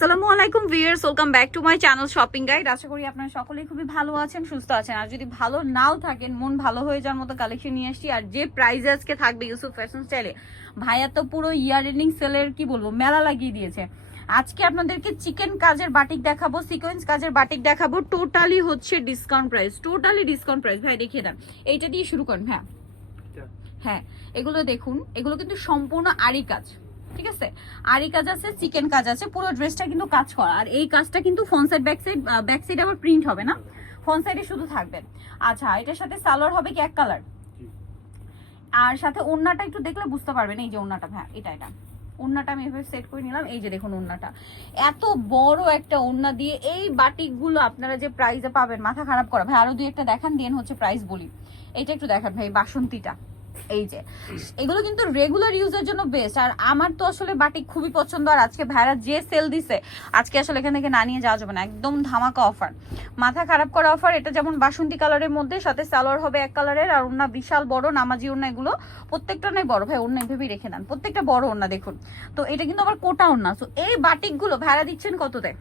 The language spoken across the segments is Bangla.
আসসালামু আলাইকুম viewers, welcome back to my channel shopping guide. আশা করি আপনারা সকলেই খুবই ভালো আছেন, সুস্থ আছেন। আর যদি ভালো নাও থাকেন, মন ভালো হয়ে যাওয়ার মতো কালেকশন নিয়ে আসছি। আর যে প্রাইস আজকে থাকবে ইউসুফ ফ্যাশন স্টাইলে, ভাইয়া তো পুরো ইয়ার এন্ডিং সেলের কি বলবো মেলা লাগিয়ে দিয়েছে। আজকে আপনাদেরকে চিকেন কাজের বাটিক দেখাবো, সিকোয়েন্স কাজের বাটিক দেখাবো। টোটালি হচ্ছে discount price, totally discount price. ভাই দেখিয়ে দেন, এইটা দিয়ে শুরু করেন। হ্যাঁ হ্যাঁ, এগুলো দেখুন, এগুলো কিন্তু সম্পূর্ণ আরি কাজ, ঠিক আছে? আরি কাজ আছে, চিকেন কাজ আছে, পুরো ড্রেসটা কিন্তু কাজ করা। আর এই কাজটা কিন্তু ফ্রন্ট সাইড ব্যাক সাইড আবার প্রিন্ট হবে না, ফ্রন্ট সাইডে শুধু থাকবে। আচ্ছা, এটার সাথে সালোয়ার হবে কি এক কালার, আর সাথে ওড়নাটা একটু দেখলে বুঝতে পারবেন। এই যে ওড়নাটা, হ্যাঁ এটা ওড়নাটা আমি এভাবে সেট করে নিলাম। এই যে দেখুন ওড়নাটা, এত বড় একটা ওড়না দিয়ে এই বাটিকগুলো আপনারা যে প্রাইসে পাবেন মাথা খারাপ করা। ভাই আরো দুই একটা দেখান, দেন হচ্ছে প্রাইস বলি। এইটা একটু দেখান ভাই, বাসন্তীটা। এই যে এগুলো কিন্তু রেগুলার ইউজের জন্য বেস্ট। আর আমার তো আসলে বাটিক খুবই পছন্দ। আর আজকে ভাইরা যে সেল দিছে, আজকে আসলে এখান থেকে না নিয়ে যাওয়া যাবে না, একদম ধামাকা অফার, মাথা খারাপ করা অফার। এটা যেমন বাসন্তী কালারের মধ্যে, সাথে সালোয়ার হবে এক কালারের, আর ওড়না বিশাল বড় নামাজি ওড়না। এগুলো প্রত্যেকটা নাই বড়, ভাই ওড়না এভাবেই রেখে দেন, প্রত্যেকটা বড় ওড়না দেখুন। তো এটা কিন্তু আবার কোটা ওড়না। তো এই বাটিকগুলো ভাইরা দিচ্ছেন কততে?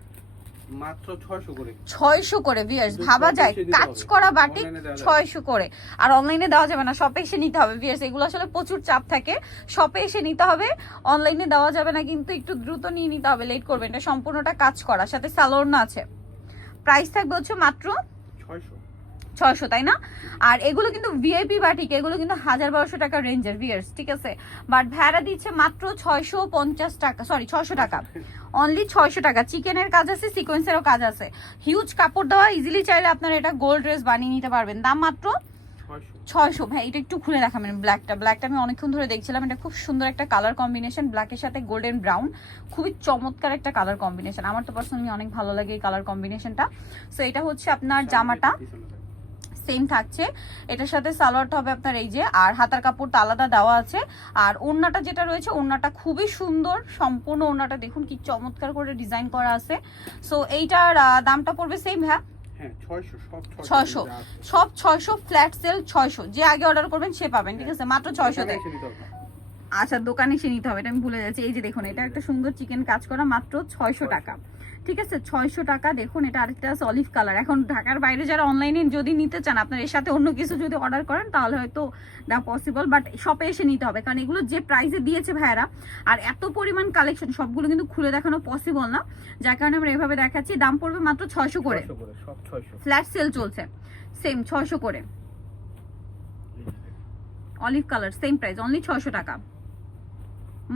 মাত্র 600 করে। 600 করে ভিউয়ার্স, ভাবা যায় কাজ করা বাটিক 600 করে। আর অনলাইনে দেওয়া যাবে না, শপে এসে নিতে হবে ভিউয়ার্স। এগুলো আসলে প্রচুর চাপ থাকে, শপে এসে নিতে হবে, অনলাইনে দেওয়া যাবে না। কিন্তু একটু দ্রুত নিয়ে নিতে হবে, লেট করবেন। এটা সম্পূর্ণটা কাজ করা, সাথে সালোয়ার না আছে। প্রাইস থাকবে হচ্ছে মাত্র 600, তাই না? আর এগুলো কিন্তু ভিআইপি বাটিক, এগুলো কিন্তু 1000-1200 টাকা রেঞ্জের ভিউয়ার্স, ঠিক আছে? বাট ভাড়া দিচ্ছে মাত্র 650 টাকা, সরি 600 টাকা, অনলি 600 টাকা। চিকেনের কাজ আছে, সিকোয়েন্সেরও কাজ আছে, হিউজ কাপড় দেওয়া। ইজিলি চাইলে আপনারা এটা গোল্ড ড্রেস বানিয়ে নিতে পারবেন। দাম মাত্র 600। ভাই এটা একটু খুলে দেখাবেন, ব্ল্যাকটা আমি অনেকক্ষণ ধরে দেখছিলাম। এটা খুব সুন্দর একটা কালার কম্বিনেশন, ব্ল্যাকের সাথে গোল্ডেন ব্রাউন, খুবই চমৎকার একটা কালার কম্বিনেশন। আমার তো পার্সোনালি অনেক ভালো লাগে এই কালার কম্বিনেশনটা। সো এটা হচ্ছে আপনার জামাটা সেম থাকছে, এটার সাথে সালোয়ারটা হবে আপনার এই যে, আর হাতার কাপড়টা আলাদা দেওয়া আছে। আর ওড়নাটা যেটা রয়েছে, ওড়নাটা খুবই সুন্দর, সম্পূর্ণ ওড়নাটা দেখুন কি চমৎকার করে ডিজাইন করা আছে। সো এইটার দামটা পড়বে সেম। হ্যাঁ 600, সব 600, ফ্ল্যাট সেল 600। যে আগে অর্ডার করবেন সে পাবেন, ঠিক আছে? মাত্র 600-তে। আচ্ছা, দোকানে এসে নিতে হবে, এটা আমি ভুলে যাচ্ছি। এই যে দেখুন, এটা একটা সুন্দর চিকেন কাজ করা, মাত্র 600 টাকা, ঠিক আছে? 600 টাকা। দেখুন এটা আরেকটা আছে অলিভ কালার। এখন ঢাকার বাইরে যারা অনলাইনে যদি নিতে চান, আপনার এর সাথে অন্য কিছু যদি অর্ডার করেন তাহলে হয়তো দেওয়া পসিবল, বাট শপে এসে নিতে হবে, কারণ এগুলো যে প্রাইসে দিয়েছে ভাইয়ারা, আর এত পরিমাণ কালেকশন, সবগুলো কিন্তু খুলে দেখানো পসিবল না, যার কারণে আমরা এভাবে দেখাচ্ছি। দাম পড়বে মাত্র 600 করে, ফ্ল্যাট সেল চলছে, সেম 600 করে। Olive colour same price, only 600 টাকা,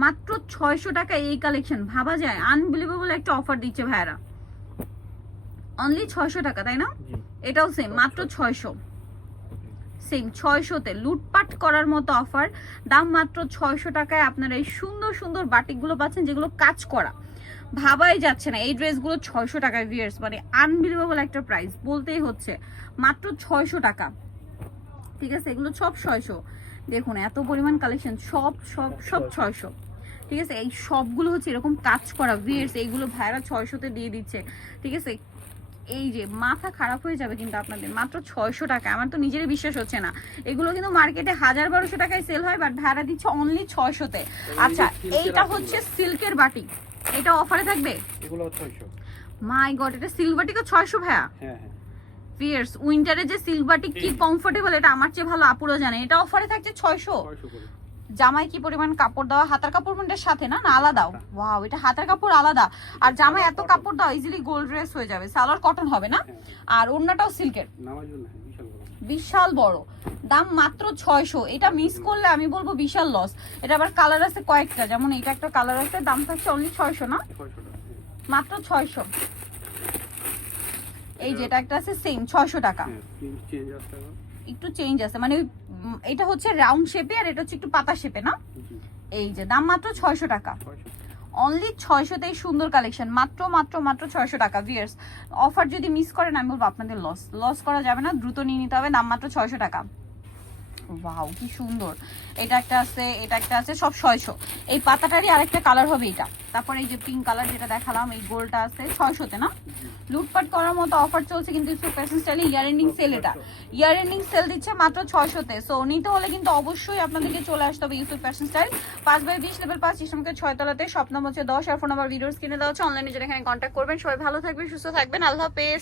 মাত্র 600 টাকা। এই কালেকশন ভাবা যায়, আনবিলিভেবল একটা অফার দিচ্ছে ভাইয়ারা, অনলি 600 টাকা, তাই না? এটাও সেম, মাত্র 600, সেম 600-তে লুটপাট করার মতো অফার। দাম মাত্র 600 টাকায় আপনারা এই সুন্দর সুন্দর বাটিকগুলো পাচ্ছেন, যেগুলো কাজ করা, ভাবাই যাচ্ছে না। এই ড্রেসগুলো 600 টাকায় ভিউয়ার্স, মানে আনবিলিভেবল একটা প্রাইস বলতেই হচ্ছে, মাত্র 600 টাকা, ঠিক আছে? এগুলো সব 600। দেখুন এত পরিমাণ কালেকশন, সব 600, ঠিক আছে? এই সবগুলো হচ্ছে এরকম কাজ করা ভিউয়ার্স, এইগুলো ভাইরা 600-তে দিয়ে দিচ্ছে, ঠিক আছে? এই যে মাথা খারাপ হয়ে যাবে কিন্তু আপনাদের, মাত্র 600 টাকা। আমার তো নিজেরই বিশ্বাস হচ্ছে না, এগুলো কিন্তু মার্কেটে 1000-1200 টাকায় সেল হয়, বাট ভাড়া দিচ্ছে অনলি 600-তে। আচ্ছা, এইটা হচ্ছে সিল্কের বাটিক, এটা অফারে থাকবে। এগুলো 600। মাই গড, এটা সিল্ক বাটিকও 600 ভাইয়া? হ্যাঁ ভিউয়ার্স, উইন্টারে যে সিল্ক বাটিক কি কমফোর্টেবল, এটা আমার চেয়ে ভালো আপুরও জানে। এটা অফারে থাকছে 600 করে। জামায় কি পরিমাণ কাপড় দেওয়া, হাতার কাপড় মন্ডের সাথে না, না আলাদা? ওয়াও, এটা হাতার কাপড় আলাদা, আর জামায় এত কাপড় দাও, ইজিলি গোল্ড ড্রেস হয়ে যাবে। সালোয়ার কটন হবে না, আর ওড়নাটাও সিল্কের, বিশাল বড়। দাম মাত্র 600। এটা মিস করলে আমি বলবো বিশাল লস। এটা আবার কালার আছে কয়েকটা, যেমন এটা একটা কালার আছে, দাম থাকছে অনলি 600 না, মাত্র 600। এই যেটা একটা আছে সেম 600 টাকা, একটু চেঞ্জ আছে, মানে এটা হচ্ছে রাউন্ড শেপে, আর এটা হচ্ছে একটু পাতা শেপে না। এই যে দাম মাত্র 600 টাকা, অনলি 600-তে এই সুন্দর কালেকশন, মাত্র 600 টাকা ভিউয়ার্স। অফার যদি মিস করেন আমি বলবো আপনাদের লস করা যাবে না, দ্রুত নিয়ে নিতে হবে। দাম মাত্র 600 টাকা। ওয়াও কি সুন্দর, এটা একটা আছে, এটা একটা আছে, সব 600। এই পাতাটারই আরেকটা কালার হবে এটা। তারপর এই যে পিঙ্ক কালার যেটা দেখালাম, এই গোলটা আছে 600-তে না? লুটপাট করার মতো অফার চলছে কিন্তু ইউসুফ ফ্যাশন স্টাইলে ইয়ার এন্ডিং সেল। এটা ইয়ার এন্ডিং সেল দিচ্ছে মাত্র 600-তে। সো নিতে হলে কিন্তু অবশ্যই আপনাদেরকে চলে আসতে হবে ইউসুফ ফ্যাশন স্টাইল, 5/20 লেভেল 5 ইসলামকে 6 তলাতে, শপ নম্বর হচ্ছে 10, আর ফোন নাম্বার ভিডিওর স্ক্রিনে দেওয়া হচ্ছে। অনলাইনে যেটা এখানে কন্ট্যাক্ট করবেন। সবাই ভালো থাকবেন, সুস্থ থাকবেন, আল্লাহ হাফেজ।